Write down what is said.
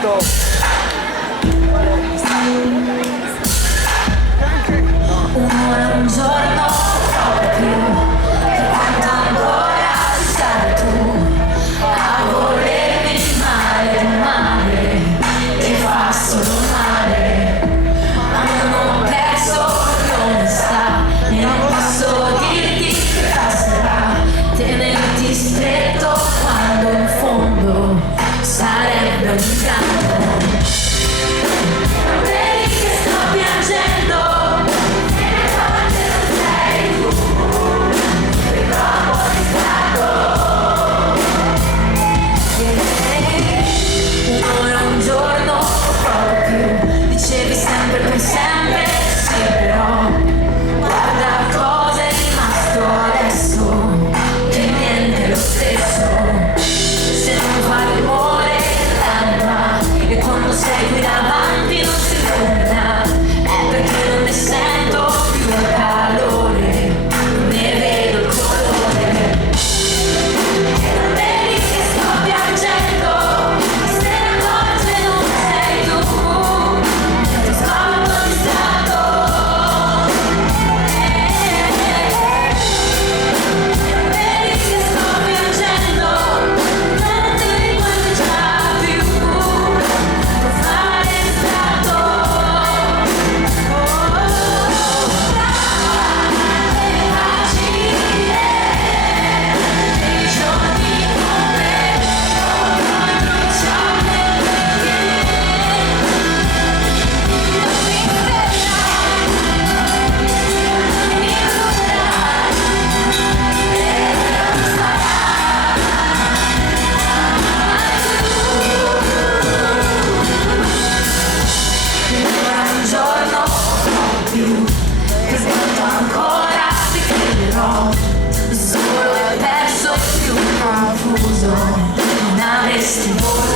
Pronto? Un'ora, un giorno, più che quanto ancora stare tu a volermi male, male, che fa solo male, ma non ho perso l'onestà e non posso dirti che passerà, tenerti stretto quando in fondo sarebbe un inganno. Vedi che sto piangendo. Dicevi sempre per sempre, sì però guarda cosa è rimasto adesso, che niente è lo stesso, se non fa rumore l'anima e quando sei qui davanti non si illumina, è perché non ne sento più il calore, non ne vedo il colore, e non vedi che sto piangendo. Solo è perso più confuso, non avresti voluto.